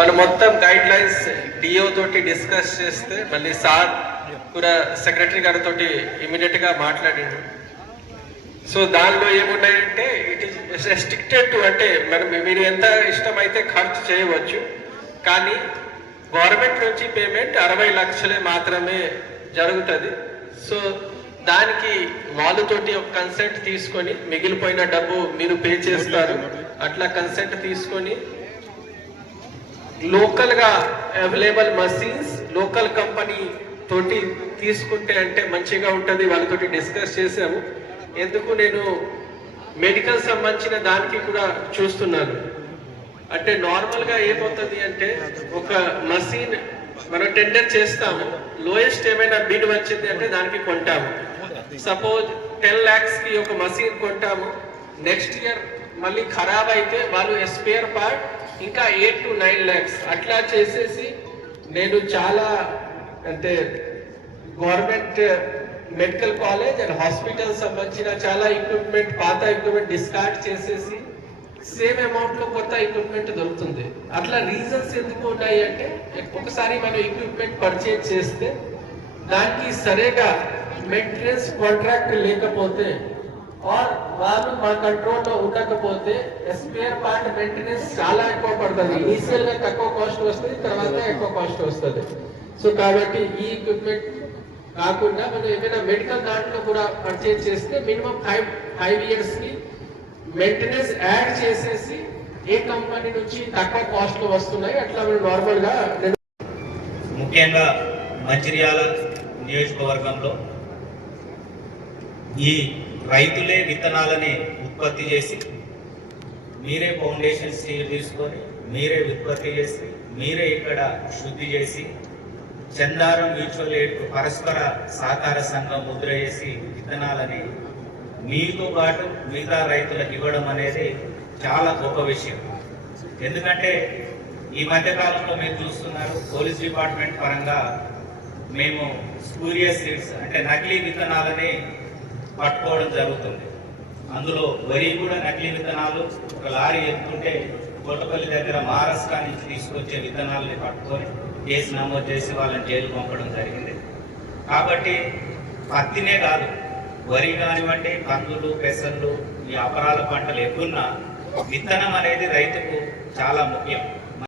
మనం మొత్తం guide lines DO తోటి డిస్కస్ చేస్తే మళ్ళీ సార్ కూడా సెక్రటరీ గారితో ఇమీడియట్గా మాట్లాడిండు. సో దానిలో ఏమున్నాయంటే ఇట్ ఈస్ రెస్ట్రిక్టెడ్ టు, అంటే మీరు ఎంత ఇష్టమైతే ఖర్చు చేయవచ్చు, కానీ గవర్నమెంట్ నుంచి పేమెంట్ 60 లక్షలే మాత్రమే జరుగుతుంది. సో దానికి వాళ్ళతోటి ఒక కన్సెంట్ తీసుకొని మిగిలిపోయిన డబ్బు మీరు పే చేస్తారు. అట్లా కన్సెంట్ తీసుకొని లోకల్గా అవైలబుల్ మషీన్స్ లోకల్ కంపెనీ తోటి తీసుకుంటే అంటే మంచిగా ఉంటుంది. వాళ్ళతోటి డిస్కస్ చేసాము. ఎందుకు నేను మెడికల్ సంబంధించిన దానికి కూడా చూస్తున్నాను. అంటే నార్మల్గా ఏమవుతుంది అంటే ఒక మషీన్ మనం టెండర్ చేస్తాము, లోయెస్ట్ ఏమైనా బిడ్ వచ్చింది అంటే దానికి కొంటాము. సపోజ్ 10 lakhs కి ఒక మషీన్ కొంటాము, నెక్స్ట్ ఇయర్ మళ్ళీ ఖరాబ్ అయితే వాళ్ళు స్పేర్ పార్ట్ ఇంకా 8 to 9 lakhs అట్లా చేసేసి నేను చాలా అంటే government medical college and hospital సంబంధించిన చాలా ఎక్విప్మెంట్, పాత ఎక్విప్మెంట్ డిస్కార్డ్ చేసేసి సేమ్ అమౌంట్ లో కొత్త ఎక్విప్మెంట్ దొరుకుతుంది. అట్లా రీజన్స్ ఎందుకు ఉన్నాయి అంటే ఒక్కొక్కసారి మనం ఎక్విప్మెంట్ పర్చేజ్ చేస్తే దానికి సరిగా మెయింటెనెన్స్ కాంట్రాక్ట్ లేకపోతే ఆర్ వాళ్ళు మా కంట్రోల్లో ఉండకపోతే స్పేర్ పార్ట్ మెయింటెనెన్స్ చాలా ఎక్కువ పడుతుంది. ఇనిషియల్ గా తక్కువ కాస్ట్ వస్తుంది, తర్వాత ఎక్కువ కాస్ట్ వస్తుంది. సో కాబట్టి ఈ ఎక్విప్మెంట్ కాకుండా మనం ఏమైనా మెడికల్ దాంట్లో కూడా పర్చేజ్ చేస్తే మినిమం 5 years కి మెయింటెనెన్స్ యాడ్ చేసేసి ఏ కంపెనీ నుంచి తక్కువ కాస్ట్ లో వస్తున్నాయి అట్లా మనం నార్మల్ గా. ముఖ్యంగా మంచిర్యాల నియోజకవర్గంలో ఈ రైతులే విత్తనాలని ఉత్పత్తి చేసి మీరే ఫౌండేషన్ సీడ్ తీసుకొని మీరే ఉత్పత్తి చేసి మీరే ఇక్కడ శుద్ధి చేసి చందారం మ్యూచువల్ ఎయిడ్ పరస్పర సహకార సంఘం ముద్ర చేసి విత్తనాలని మీతో పాటు మిగతా రైతులకు ఇవ్వడం అనేది చాలా గొప్ప విషయం. ఎందుకంటే ఈ మధ్యకాలంలో మీరు చూస్తున్నారు, పోలీస్ డిపార్ట్మెంట్ పరంగా మేము స్పూరియస్ సీడ్స్ అంటే నకిలీ విత్తనాలని పట్టుకోవడం జరుగుతుంది. అందులో వరి కూడా నకిలీ విత్తనాలు ఒక లారీ ఎత్తుంటే కొట్టపల్లి దగ్గర మహారాష్ట్ర నుంచి తీసుకొచ్చే విత్తనాలని పట్టుకొని కేసు నమోదు చేసి వాళ్ళని జైలు పంపడం జరిగింది. కాబట్టి పత్తినే కాదు, వరి కానివ్వండి, కందులు, పెసళ్ళు, ఈ అపరాల పంటలు ఎక్కున్నా విత్తనం అనేది రైతుకు చాలా ముఖ్యం.